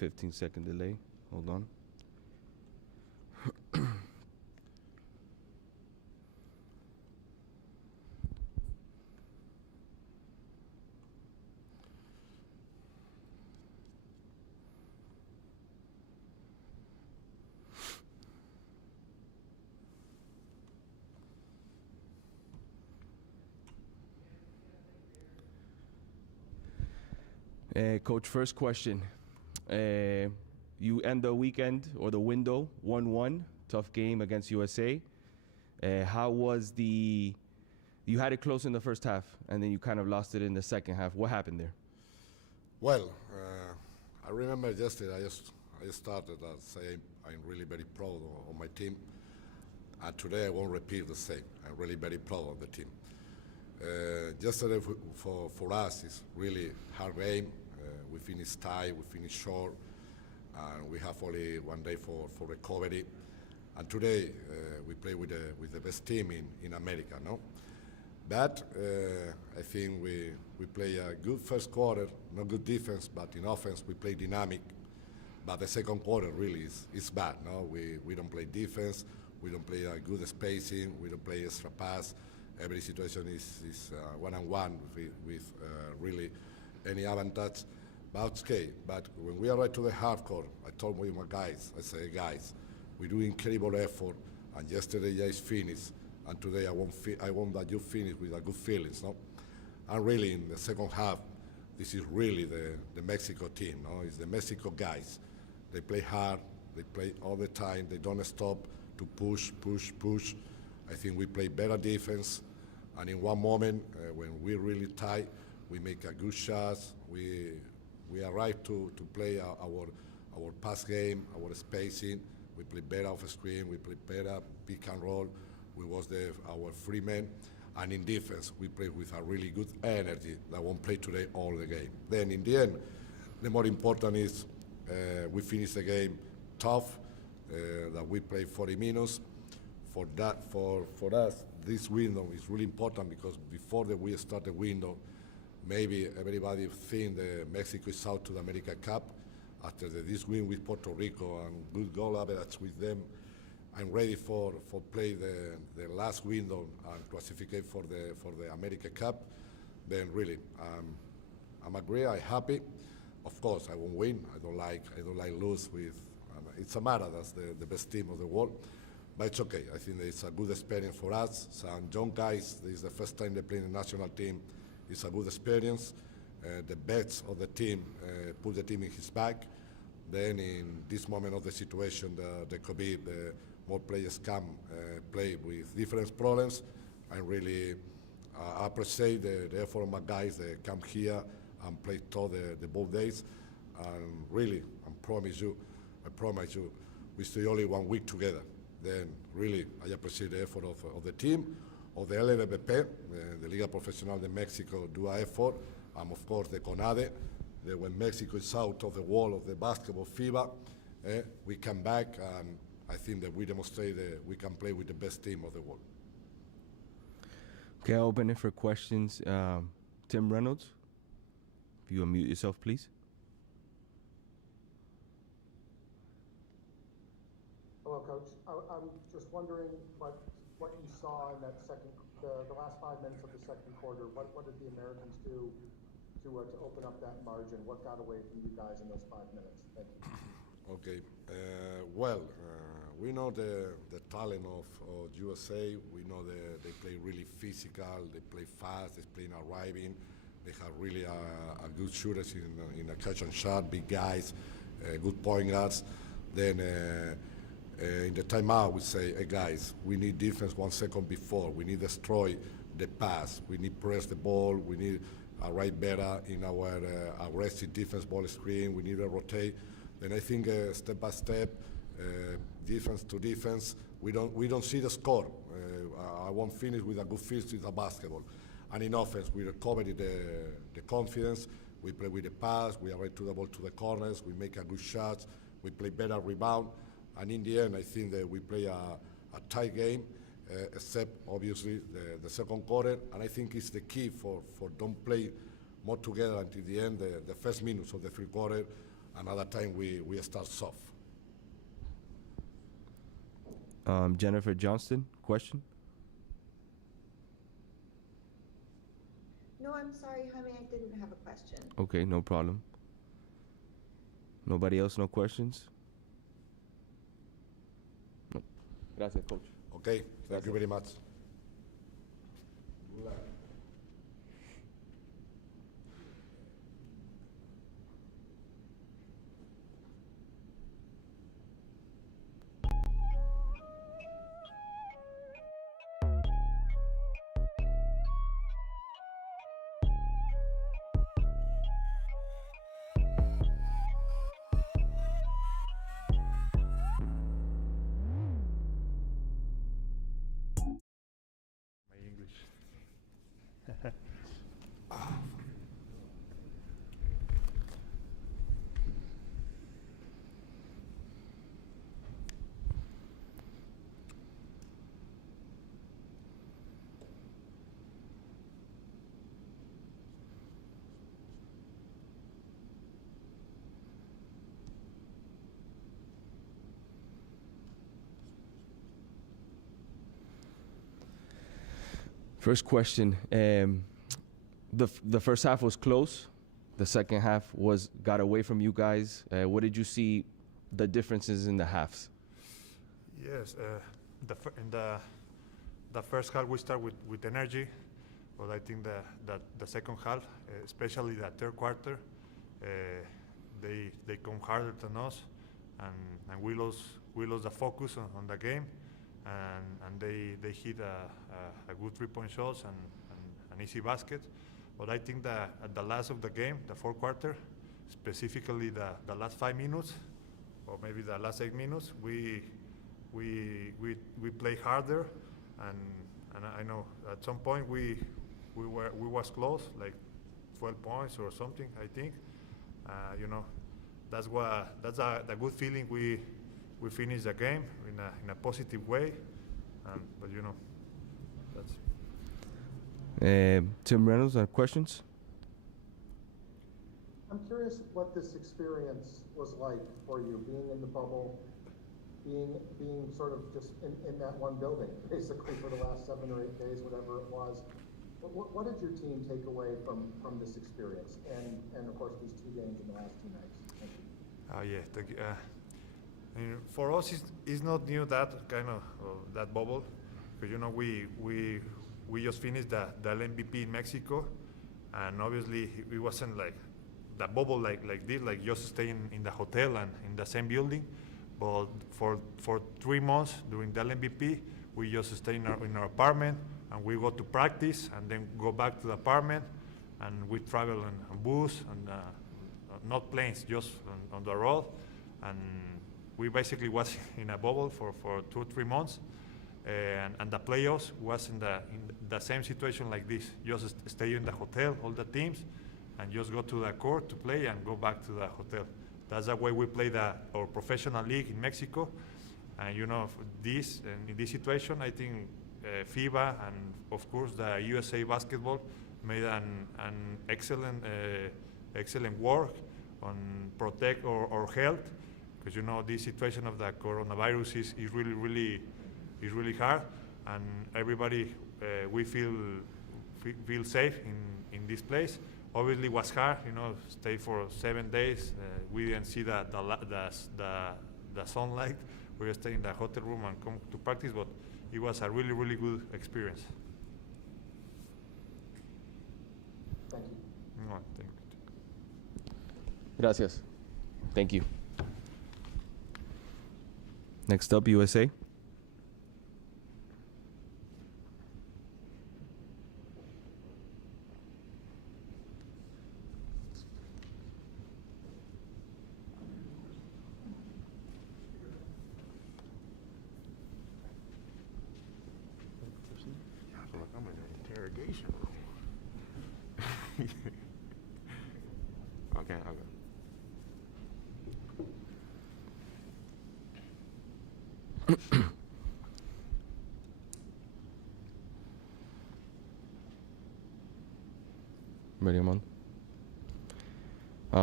15-second delay. Hold on. Coach, first question. You end the weekend or the window 1-1, tough game against USA. How was you had it close in the first half and then you kind of lost it in the second half. What happened there? Well, I remember yesterday I started to say I'm really very proud of my team. And today I won't repeat the same. I'm really very proud of the team. Yesterday for us is really hard game. We finished tight, we finished short, and we have only one day for recovery. And today we play with the best team in America, no? But I think we play a good first quarter, not good defense, but in offense we play dynamic. But the second quarter really is bad, no? We don't play defense, we don't play a good spacing, we don't play extra pass. Every situation is one-on-one with really any advantage. But okay, but when we arrive to the half court, I told my guys, I say, guys, we do incredible effort, and yesterday you guys finished, and today I want that you finish with a good feelings, no? And really in the second half, this is really the Mexico team, no? It's the Mexico guys. They play hard, they play all the time, they don't stop to push. I think we play better defense, and in one moment, when we're really tight, we make a good shots, we arrive to play our pass game, our spacing. We play better off screen. We play better pick and roll. We was our free men, and in defense we play with a really good energy that won't play today all the game. Then in the end, the more important is we finish the game tough. That we play 40 minutes. For us, this window is really important because before we start the window, maybe everybody think that Mexico is out to the AmeriCup Cup. After this win with Puerto Rico and good goal average with them, I'm ready for play the last window and classify for the AmeriCup Cup. Then really, I'm agree. I'm happy. Of course, I won't win. I don't like lose with. It's a matter. That's the best team of the world. But it's okay. I think it's a good experience for us. Some young guys. This is the first time they play in the national team. It's a good experience. The bets of the team put the team in his back. Then in this moment of the situation, the COVID, more players come play with different problems. I really appreciate the effort of my guys that come here and play all the both days. And really, I promise you, we stay only 1 week together. Then really, I appreciate the effort of the team, of the LNBP, the Liga Profesional de Mexico do an effort, and of course the CONADE, that when Mexico is out of the wall of the basketball FIBA, we come back, and I think that we demonstrate that we can play with the best team of the world. Okay, I'll open it for questions. Tim Reynolds, if you unmute yourself, please. Hello, Coach. I'm just wondering what you saw in that the last 5 minutes of the second quarter. What did the Americans do to open up that margin? What got away from you guys in those 5 minutes? Thank you. Okay. We know the talent of USA. We know they play really physical. They play fast. They play in arriving. They have really a good shooters in a catch and shot. Big guys, good point guards. Then. In the timeout, we say, hey guys, we need defense 1 second before. We need destroy the pass. We need press the ball. We need arrive better in our aggressive defense ball screen. We need to rotate. Then I think step by step, defense to defense, we don't see the score. I won't finish with a good fist with a basketball. And in offense, we recover the confidence. We play with the pass. We arrive to the ball to the corners. We make a good shots. We play better rebound. And in the end, I think that we play a tight game, except obviously the second quarter. And I think it's the key for don't play more together until the end, the first minutes of the third quarter. another time we start soft. Jennifer Johnston, question? No, I'm sorry, Jaime, I didn't have a question. Okay, no problem. Nobody else, no questions? No. Gracias, coach. Okay, thank you very much. My English. First question. The first half was close. The second half got away from you guys. What did you see the differences in the halves? Yes, in the first half we start with energy, but I think that the second half, especially the third quarter, they come harder than us, and we lose the focus on the game, and they hit a good 3-point shots and an easy basket. But I think that at the last of the game, the fourth quarter, specifically the last 5 minutes, or maybe the last 8 minutes, we play harder, and I know at some point we was close, like 12 points or something, I think. That's the good feeling. We finish the game in a positive way, but that's. Tim Reynolds, questions? I'm curious what this experience was like for you, being in the bubble, being sort of just in that one building, basically for the last 7 or 8 days, whatever it was. What did your team take away from this experience, and of course these 2 games in the last 2 nights? Thank you. Thank you. For us, it's not new that kind of that bubble, because we just finished the MVP in Mexico, and obviously it wasn't like the bubble like this, like just staying in the hotel and in the same building. But for 3 months during the MVP, we just stay in our apartment, and we go to practice and then go back to the apartment, and we travel on bus and not planes, just on the road, and we basically was in a bubble for 2 or 3 months, and the playoffs was in the same situation like this. Just stay in the hotel, all the teams, and just go to the court to play and go back to the hotel. That's the way we play our professional league in Mexico. And in this situation, I think FIBA and of course the USA basketball made an excellent work on protect our health, because this situation of the coronavirus is really hard, and everybody we feel safe in this place. Obviously, it was hard, stay for 7 days. We didn't see the sunlight. We stay in the hotel room and come to practice, but it was a really good experience. Thank you. No, thank you. Gracias. Thank you. Next up, USA. I feel like I'm in an interrogation room. Okay. Ready, Amon?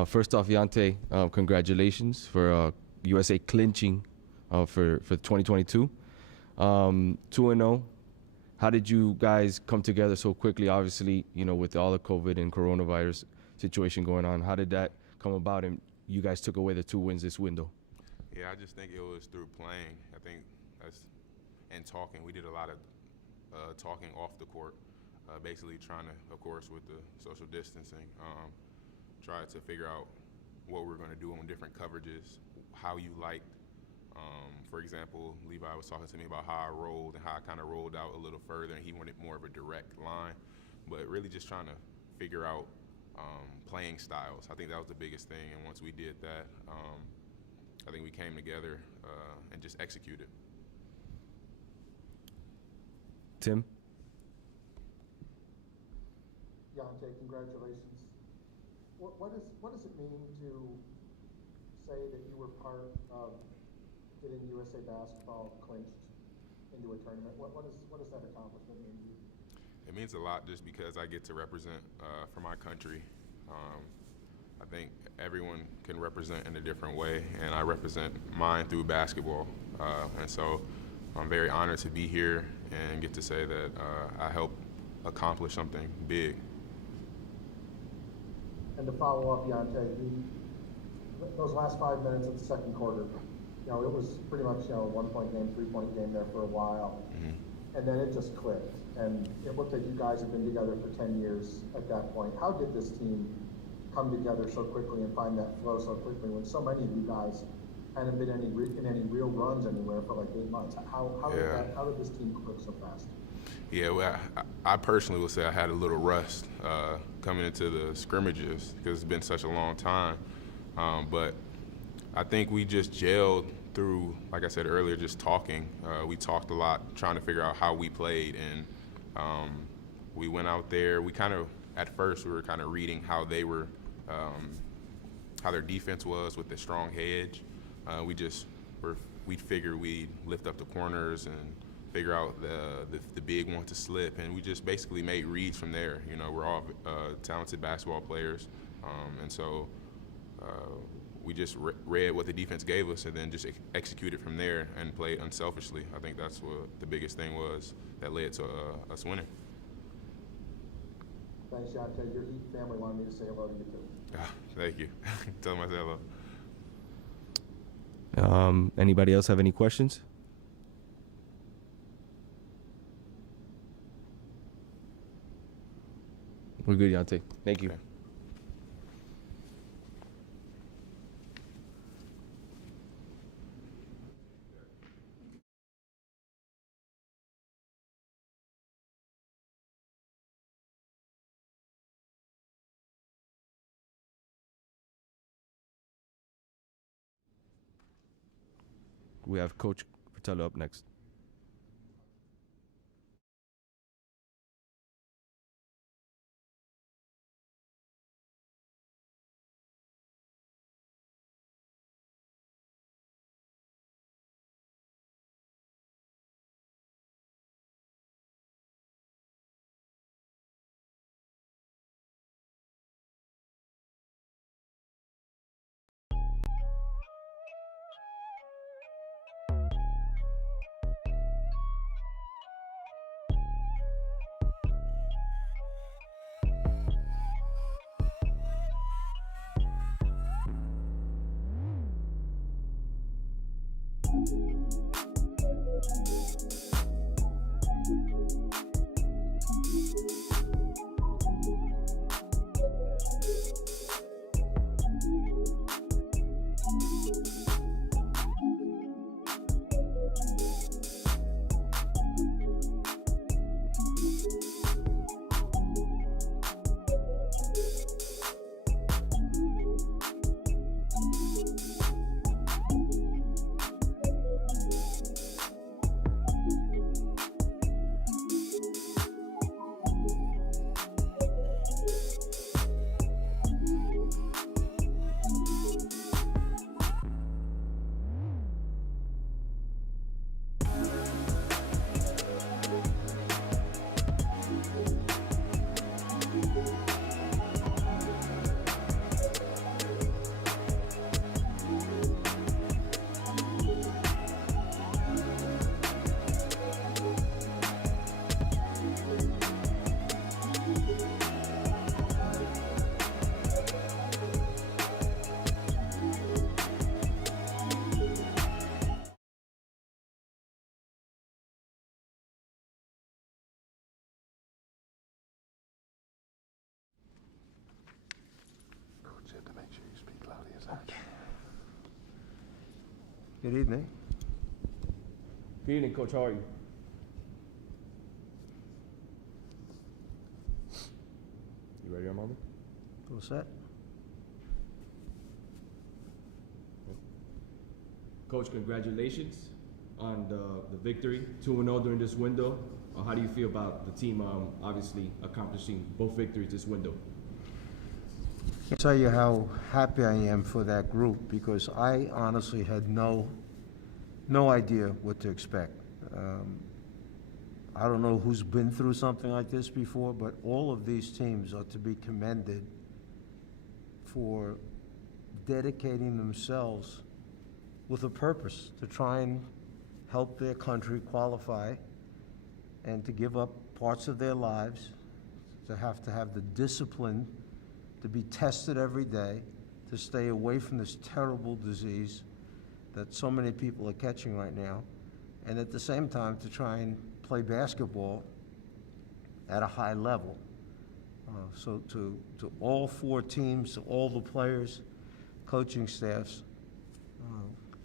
First off, Yante, congratulations for USA clinching for 2022. 2-0. How did you guys come together so quickly? Obviously, with all the COVID and coronavirus situation going on, how did that come about? And you guys took away the 2 wins this window. Yeah, I just think it was through playing. I think and talking. We did a lot of talking off the court, basically trying to, of course, with the social distancing, try to figure out what we're going to do on different coverages, how you liked. For example, Levi was talking to me about how I rolled and how I kind of rolled out a little further, and he wanted more of a direct line. But really just trying to figure out playing styles. I think that was the biggest thing, and once we did that, I think we came together and just executed. Tim? Yante, congratulations. What does it mean to say that you were part of getting USA basketball clinched into a tournament? What does that accomplishment mean to you? It means a lot just because I get to represent for my country. I think everyone can represent in a different way, and I represent mine through basketball. And so I'm very honored to be here and get to say that I helped accomplish something big. And to follow up, Yante, those last 5 minutes of the second quarter, it was pretty much a 1-point game, 3-point game there for a while. Mm-hmm. And then it just clicked. And it looked like you guys have been together for 10 years at that point. How did this team come together so quickly and find that flow so quickly when so many of you guys hadn't been in any real runs anywhere for like 8 months? How did this team click so fast? Yeah, well, I personally would say I had a little rust coming into the scrimmages because it's been such a long time. But I think we just gelled through, like I said earlier, just talking. We talked a lot, trying to figure out how we played, and we went out there. We kind of, at first, we were kind of reading how they were, how their defense was with the strong hedge. We figured we'd lift up the corners and figure out the big one to slip, and we just basically made reads from there. We're all talented basketball players, and so we just read what the defense gave us and then just executed from there and played unselfishly. I think that's what the biggest thing was that led to us winning. Thanks, Yante. Your Heat family wanted me to say hello to you too. Thank you. Tell them I said hello. Anybody else have any questions? We're good, Yante. Thank you. Okay. We have Coach Fratello up next. Good evening. Good evening, Coach. How are you? You ready, Armando? All set? Coach, congratulations on the victory, 2-0 during this window. How do you feel about the team obviously accomplishing both victories this window? I can't tell you how happy I am for that group because I honestly had no idea what to expect. I don't know who's been through something like this before, but all of these teams are to be commended for dedicating themselves with a purpose to try and help their country qualify and to give up parts of their lives, to have the discipline to be tested every day, to stay away from this terrible disease that so many people are catching right now, and at the same time to try and play basketball at a high level. So to all four teams, to all the players, coaching staffs,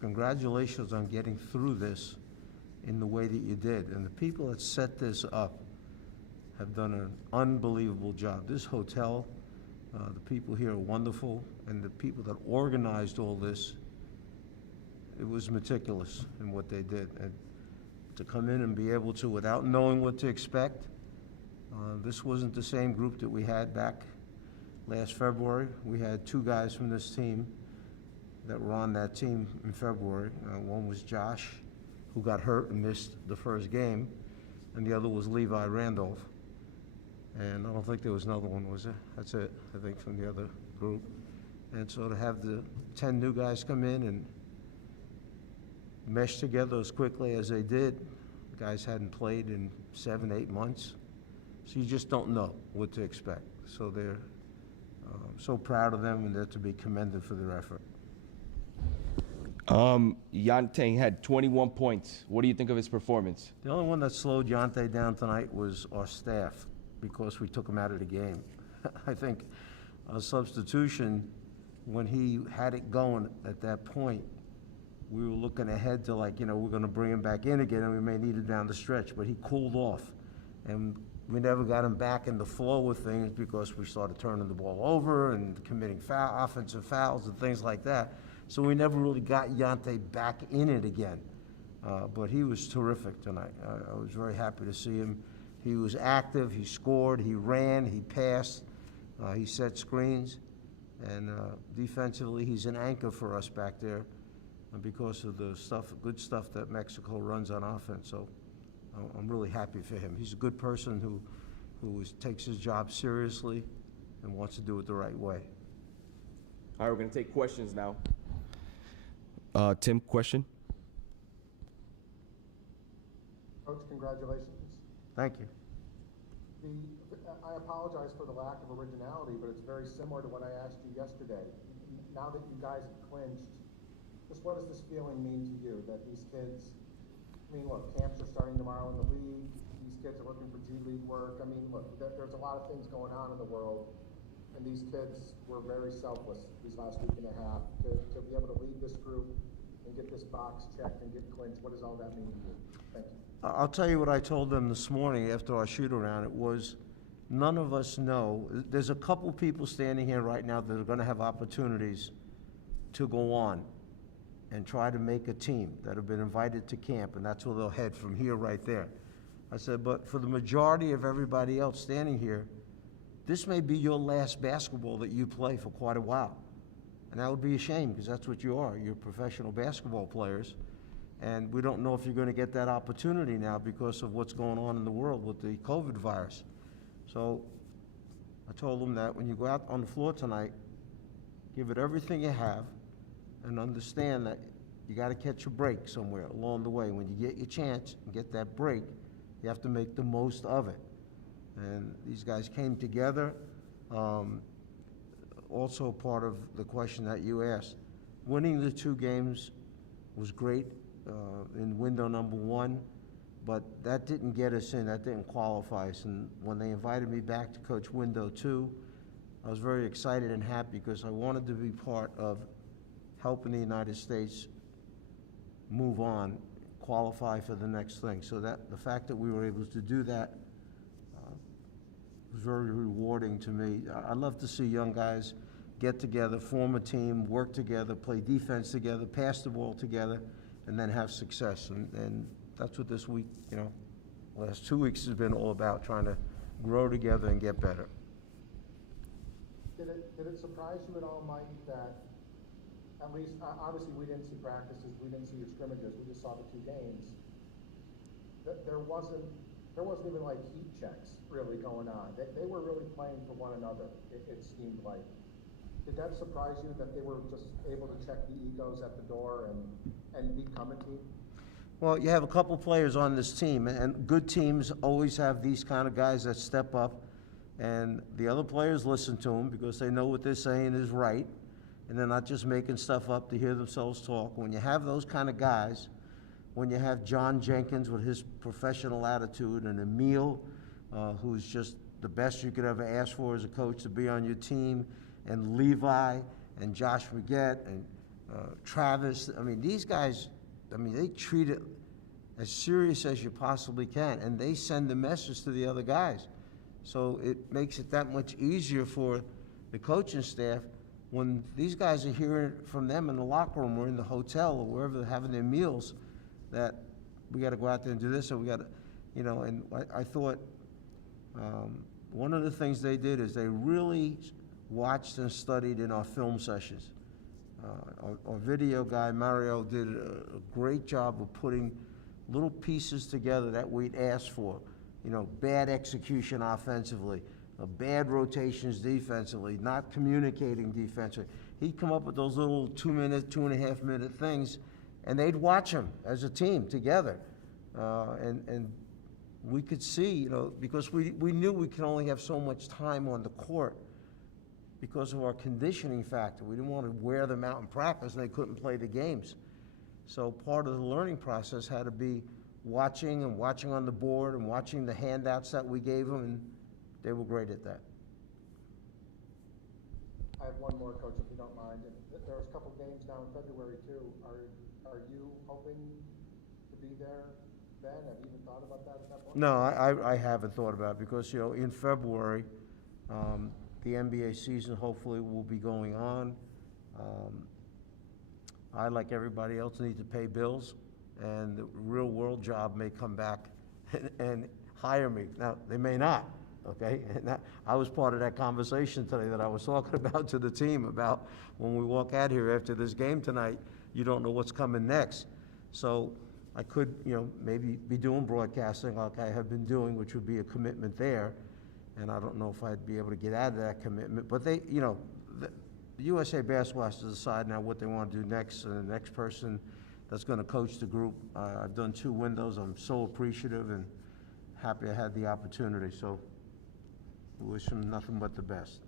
congratulations on getting through this in the way that you did. And the people that set this up have done an unbelievable job. This hotel, the people here are wonderful, and the people that organized all this, it was meticulous in what they did. And to come in and be able to, without knowing what to expect, this wasn't the same group that we had back last February. We had two guys from this team that were on that team in February. One was Josh, who got hurt and missed the first game, and the other was Levi Randolph. And I don't think there was another one, was there? That's it, I think, from the other group. And so to have the 10 new guys come in and mesh together as quickly as they did, the guys hadn't played in 7, 8 months, so you just don't know what to expect. So they're so proud of them, and they're to be commended for their effort. Yanteng had 21 points. What do you think of his performance? The only one that slowed Yante down tonight was our staff, because we took him out of the game. I think a substitution, when he had it going at that point, we were looking ahead to, like, we're going to bring him back in again, and we may need him down the stretch, but he cooled off. And we never got him back in the flow of things because we started turning the ball over and committing offensive fouls and things like that. So we never really got Yante back in it again. But he was terrific tonight. I was very happy to see him. He was active, he scored, he ran, he passed, he set screens, and defensively he's an anchor for us back there because of the good stuff that Mexico runs on offense. So I'm really happy for him. He's a good person who takes his job seriously and wants to do it the right way. All right, we're going to take questions now. Tim, question? Coach, congratulations. Thank you. I apologize for the lack of originality, but it's very similar to what I asked you yesterday. Now that you guys have clinched, just what does this feeling mean to you? That these kids, look, camps are starting tomorrow in the league. These kids are looking for G League work. Look, there's a lot of things going on in the world, and these kids were very selfless these last week and a half. To be able to lead this group and get this box checked and get clinched, what does all that mean to you? Thank you. I'll tell you what I told them this morning after our shoot-around. It was, none of us know. There's a couple people standing here right now that are going to have opportunities to go on and try to make a team that have been invited to camp, and that's where they'll head from here right there. I said, but for the majority of everybody else standing here, this may be your last basketball that you play for quite a while. And that would be a shame, because that's what you are. You're professional basketball players. And we don't know if you're going to get that opportunity now because of what's going on in the world with the COVID virus. So I told them that when you go out on the floor tonight, give it everything you have and understand that you got to catch a break somewhere along the way. When you get your chance and get that break, you have to make the most of it. And these guys came together. Also part of the question that you asked, winning the 2 games was great in window number 1, but that didn't get us in, that didn't qualify us. And when they invited me back to coach window 2, I was very excited and happy because I wanted to be part of helping the United States move on, qualify for the next thing. So that, the fact that we were able to do that was very rewarding to me. I love to see young guys get together, form a team, work together, play defense together, pass the ball together, and then have success. And that's what this week, last 2 weeks has been all about, trying to grow together and get better. Did it surprise you at all, Mike, that at least, obviously we didn't see practices, we didn't see your scrimmages, we just saw the 2 games. That there wasn't even like heat checks really going on. They were really playing for one another, it seemed like. Did that surprise you that they were just able to check the egos at the door and become a team? Well, you have a couple players on this team, and good teams always have these kind of guys that step up, and the other players listen to them because they know what they're saying is right, and they're not just making stuff up to hear themselves talk. When you have those kind of guys, when you have John Jenkins with his professional attitude, and Emil, who's just the best you could ever ask for as a coach to be on your team, and Levi, and Josh Forget, and Travis, I mean, these guys, they treat it as serious as you possibly can, and they send the message to the other guys. So it makes it that much easier for the coaching staff when these guys are hearing from them in the locker room or in the hotel or wherever they're having their meals, that we got to go out there and do this, and we got to, and I thought one of the things they did is they really watched and studied in our film sessions. Our video guy, Mario, did a great job of putting little pieces together that we'd asked for. Bad execution offensively, bad rotations defensively, not communicating defensively. He'd come up with those little 2-minute, 2.5-minute things, and they'd watch them as a team together. And we could see, because we knew we could only have so much time on the court because of our conditioning factor. We didn't want to wear them out in practice and they couldn't play the games. So part of the learning process had to be watching on the board and watching the handouts that we gave them, and they were great at that. I have one more, Coach, if you don't mind. There's a couple games now in February too. Are you hoping to be there then? Have you even thought about that at that point? No, I haven't thought about it because, in February, the NBA season hopefully will be going on. I, like everybody else, need to pay bills, and the real world job may come back and hire me. Now, they may not, okay? And I was part of that conversation today that I was talking about to the team about when we walk out here after this game tonight, you don't know what's coming next. So I could, maybe be doing broadcasting like I have been doing, which would be a commitment there. And I don't know if I'd be able to get out of that commitment. But they, the USA Basketball has to decide now what they want to do next, and the next person that's going to coach the group. I've done 2 windows. I'm so appreciative and happy I had the opportunity. So I wish them nothing but the best.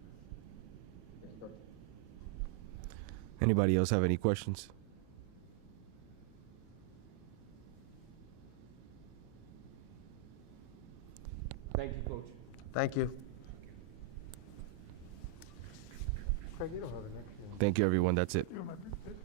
Anybody else have any questions? Thank you, Coach. Thank you. Craig, you don't have an extra one. Thank you, everyone. That's it. You don't have it?